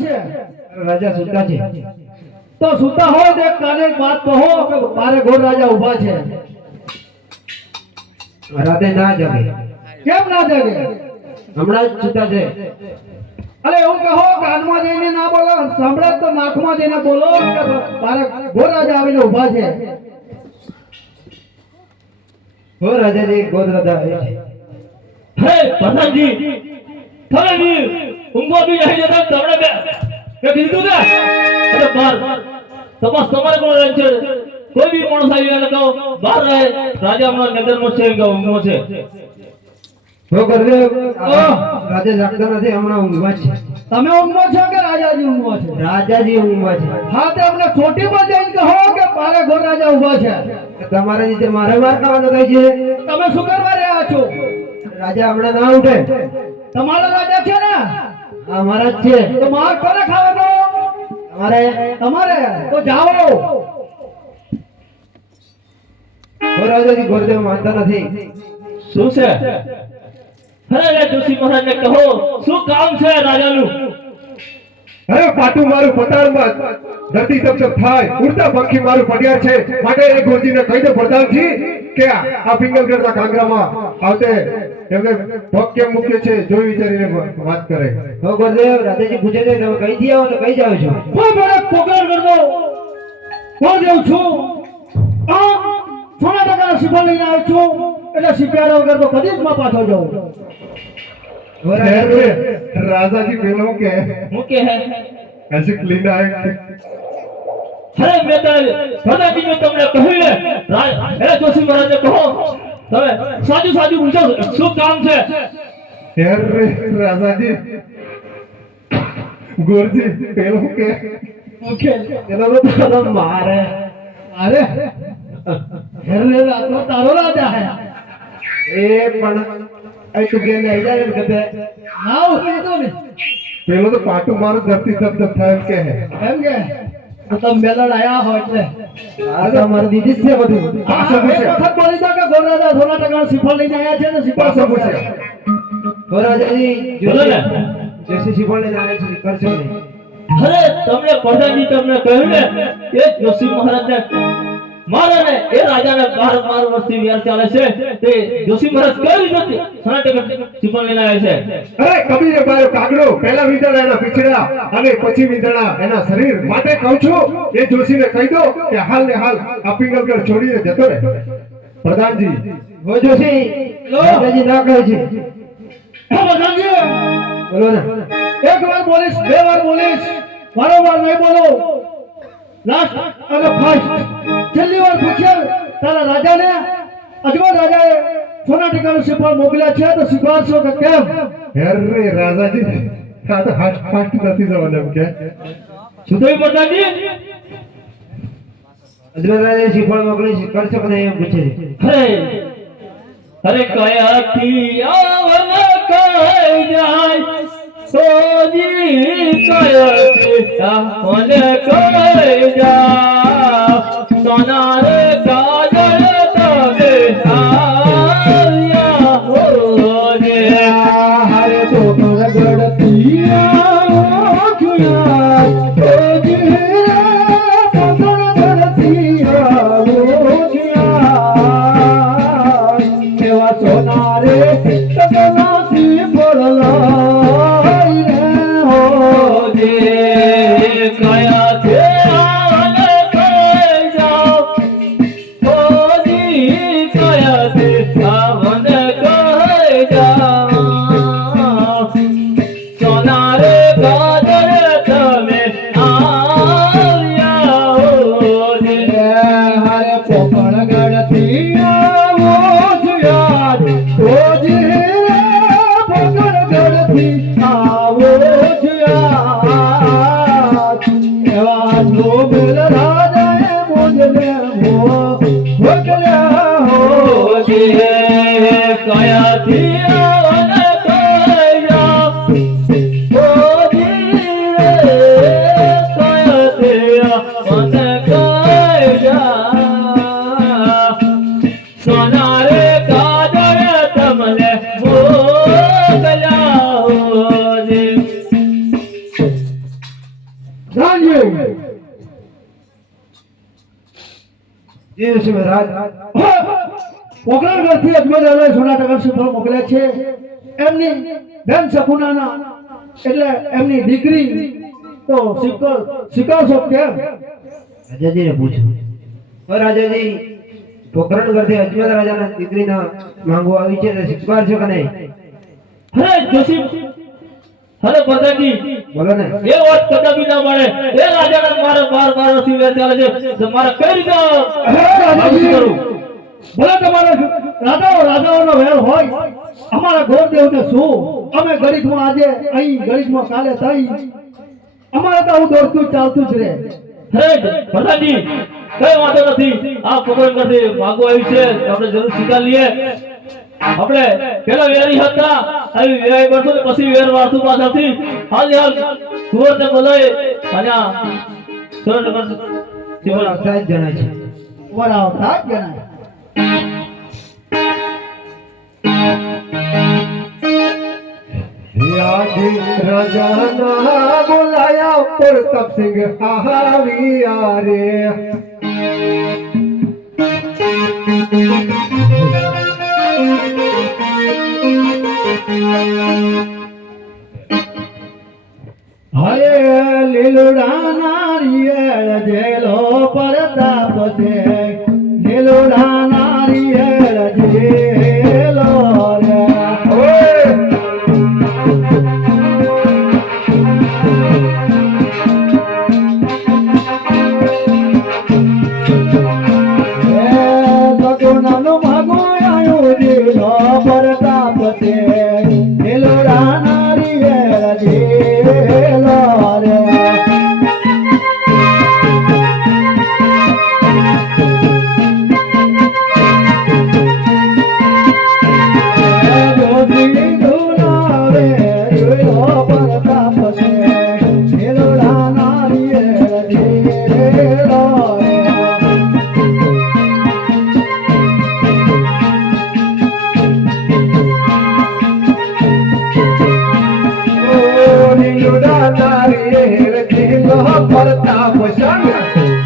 છે? રાજા સુતા છે. તો સુતા હોય તો એક કાને એક વાત કહો કે મારે ઘોર રાજા ઊભા છે. રાતે ના જગે. કેમ ના જાગે? હમણાં જ સુતા છે. અરે એવું કહો કાનમાં જઈને ના બોલો, સાંભળે તો નાકમાં જઈને બોલો કે મારે ઘોર રાજા આવીને ઊભા છે. હો રાજાજી ગોદ રાજા આવે છે. હે પ્રધાનજી તમે બી ઊંઘો બી નહીં જતા તમને કે કીધું ને અરે બાર તપાસ તમારે કોણ રહે છે કોઈ બી માણસ આવી એટલે કહો બહાર રહે રાજા હમણાં નગરમાં છે કે ઊંઘો છે હો કરદેવ રાજા જાગતા નથી હમણાં ઊંઘવા છે. તમે ઊંઘો છો કે રાજાજી ઊંઘો છે? રાજાજી ઊંઘવા છે. હા તે અમને ચોટી પર જઈને કહો કે મારે ઘોર રાજા ઊભા છે. તમારા રીતે મારે માર ખાવાનો થાય છે. તમે શું કરવા રહ્યા છો? રાજા હમણાં ના ઉઠે. તમારા રાજા છે ને? આ મારા જ છે. તો માર કોને ખાવાનો? તમારે તમારે. તો જાઓ. હો રાજાજી ગોરદેવ માનતા નથી. શું છે અરે જોશી મહારાજને કહો શું કામ છે રાજાનું અરે પાટું મારું પટાળમાં ધરતી તપતપ થાય ઉડતા પંખી મારું પડ્યા છે માટે એ ગોરજીને કહી દો પ્રધાનજી કે આ પિંગલગઢના કાંગરામાં આવતે એમને પગ કેમ મૂક્યો છે જોઈ વિચારીને વાત કરે. હો ગોરદેવ રાજાજી પૂછે છે તમે કઈ થી આવો તો કઈ જાવ છો? કોઈ મને પોકાર કરજો. કોણ દેવ છું? આ સોના ટકાના સિપાહ લઈને આવ્યો છું એટલે સિપાહ વગર તો કદી જ માં પાછો જાઉં. હો રાજાજી राजा जी बेलों के હું કે હે ऐसे क्लीन आए અરે મેં તો પ્રધાનજી મેં તમને કહ્યું ને અરે જોશી મહારાજને કહો તમે સાજુ સાજુ પૂછો શું કામ છે अरे राजा जी गोरजी बेलों के પેલો તો મારે અરે હેરલે રાતનો તારો રાજા હે. એ પણ એ તું કે નહીં જાય ને કદે હા ઉઠી તો ને पेलो तो पाटू मारो धरती तपतप થાય એમ કે હે એમ કે તો તમે મેલણ આયા હો એટલે આ તો મારી દીદી જ છે બધું. પાછો એક વખત બોલી દો કે ઘોર રાજા સોના ટકાના સિપાહ લઈને આવ્યા છે ને સિપાહ પાછો પૂછ્યા હો રાજાજી બોલો ને જોશી શિવણને આવે છે કરશો નહીં. અરે તમને પ્રધાનજી તમને કહ્યું ને એ જોશી મહારાજને મારા ને એ રાજાને 12 વર્ષથી વેર ચાલે છે તે જોશી મહારાજ કઈ રીતે સનાટક સિપાહ લઈને આવે છે અરે કબીરે બાયો કાગડો પહેલા વીંધણા એના પીછડા અને પછી વીંધણા એના શરીર માટે કહું છું એ જોશીને કહી દો કે હાલ ને હાલ આ પિંગલગઢ છોડીને જતો રહે પ્રધાનજી હો જોશી રાજાજી ના કહે છે. હા પ્રધાનજી બોલો ને એક વાર બોલીશ બે વાર બોલીશ વારંવાર નહીં બોલો. લાસ્ટ અને ફર્સ્ટ છેલ્લી વાર પૂછ્યા તારા રાજાને અજમલ રાજાએ સોના ટીકાનો સિપાહ મોકલ્યા છે તો સ્વીકારશો કે કેમ? અરે રાજાજી આ તો ફાસ્ટ નથી જવાનું એમ કે શું થયું પ્રધાનજી અજમલ રાજાએ શિફળ મોકલી છે કરશો કે નહીં એમ પૂછે છે. અરે કયાથી આવન કઈ જાય સોજી કયાથી આવન કઈ જા સોના રે કાજળ તબે આયા હો રે હરે તો ગડતી આવો જુયા સોજી ગડતી આવો જુયા કેવા સોના રે તગના સી પડલા હો જે કયાથી આવન કઈ જા સોજી કયાથી આવન કઈ જા સોના રે કાજળ તમે આવ્યા હો રે હરે પોપણ ગડતી આવો જુયા સોજી પોપણ ગડતી આવો જુયા એવા નોબેલ રાજાએ મોજને મોકલ્યા હો જે કયાથી આવન કઈ જા સોજી રાજી જી જોશી મહારાજ પોકરણગઢથી અજમેર રાજાએ સોના ટકા સુફળ મોકલ્યા છે. એમની બેન સકુનાના એટલે એમની દીકરી તો સ્વીકારશો કેમ? રાજાજીને પૂછો. રાજાજી પોકરણગઢથી અજમેર રાજાના દીકરીના માંગવા આવી છે, સ્વીકારશો કે નહીં? અરે જોશી, અરે પ્રધાનજી, બોલો ને. એ વાત કદાપી ના મળે. એ રાજાના મારે બાર વર્ષથી વેર ચાલે છે, તો મારે કઈ રીતે રાજાજી કરું? ભલે તમારે રાજાઓનો વેર હોય, અમારા ગોરદેવને શું? અમે ગરીબમાં આજે અહીં, ગરીબમાં કાલે તઈ. અમારે તો આવું દોડતું ચાલતું જ રહે. અરે પ્રધાનજી, કઈ વાંધો નથી. આ પોકરણગઢથી માગો આવી છે, આપણે જરૂર સ્વીકાર લઈએ. આપણે પેલા વેરી હતા, આવી વેરાઈ કરશું ને પછી વેર વાળશું પાછળથી. હાલ કુંવરને બોલાય અને આ બોલાવતા જ જણાય છે. વરાવતા જ જણાય. યાદી રાજાના બોલાયા પ્રતાપસિંહ આવ્યા રે. હરે લીલુડા નારિયેળ જેલો પ્રતાપ છે, લીલુડા નારિયેળ જેલો રે. સગુનાનું ભાગો આવ્યું જેલો પ્રતાપ છે, લીલુડા નારિયેળ જેલો રે. પ્રતાપ સંગ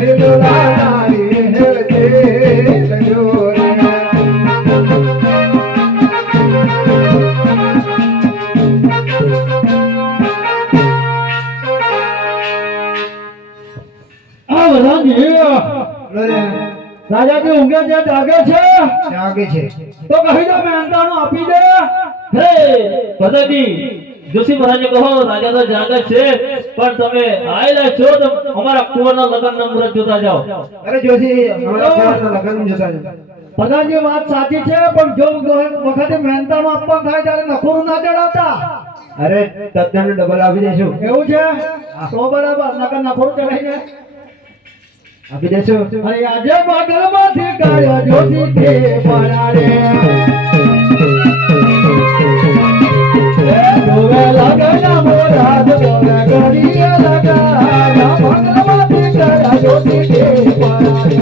લીલુડા નારિયેળ જેલો રે. આ બધાજી બોલો ને. રાજાજી ઊંઘે છે, જાગે છે જાગે છે. તો કહી દો મહેનતાણું આપી દે. હે પ્રધાનજી, જોશી મહારાજને કહો રાજા તો જાગે છે, પણ તમે આયેલા છો તો અમારા કુંવરના લગ્નના મુહૂર્ત જોતા જાઓ. અરે જોશી, અમારા કુંવરના લગ્ન જોતા છે. પ્રધાનજી વાત સાચી છે, પણ જો વખતે મહેનતાણું આપવા થાય ત્યારે નખોરું ના ચડાવતા. અરે તદ્દન ડબલ આપી દેશું. એવું છે તો બરાબર, નકર નખોરું ચડાઈ જાય. આપી દેશું. અરે આજે બાગલમાંથી કાયો જોશી કે પડાડે. દોવે લગના મોરાદ દોવે ગરીએ લગના, બાગલમાંથી કાયો જોશી કે પડાડે.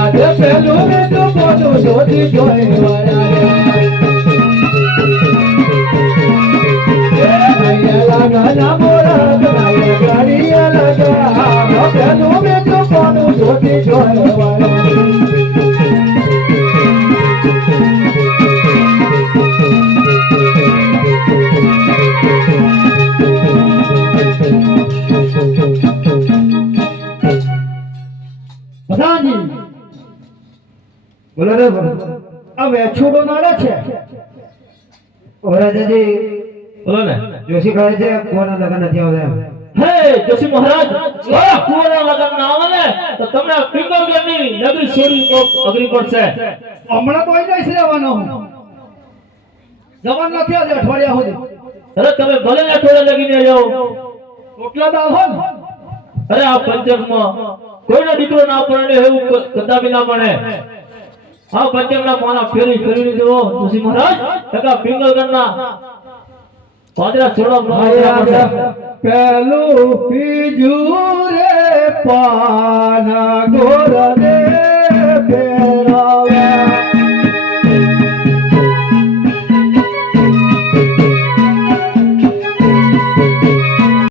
આજે પેલું ને તો બોલું જોશી જોઈ વળાડે. લગના મોરાદ દોવે ગરીએ લગના, પેલું ને તો બોલું જોશી જોઈ વળાડે. પ્રધાનજી બોલો ને. આ વેછુડો નાડે છે. ઓ રાજાજી, બોલો ને. જોશી કહે છે કુંવરના લગ્ન નથી આવતા એમ. હે જોશી મહારાજ, જો કુંવરના લગ્ન ના આવે ને તો તમને પિંગલગઢની નગરી છોડી અઘરી પડશે. હમણાં તો અહીં જ રહેવાનો હું. જવાન નથી આજે અઠવાડિયા સુધી. અરે તમે ભલે ને થોડે લગીને જાઓ. રોટલા દાળ હોય ને. અરે આ પંચકમાં કોઈનો દીકરો ના પરણે એવું કદાપી ના બને. આ પંચકના મોના ફેરી જુઓ જોશી મહારાજ, ટકા પિંગલગઢના પાદરા છોડવા પેલું બીજું રે પાન ગોર રે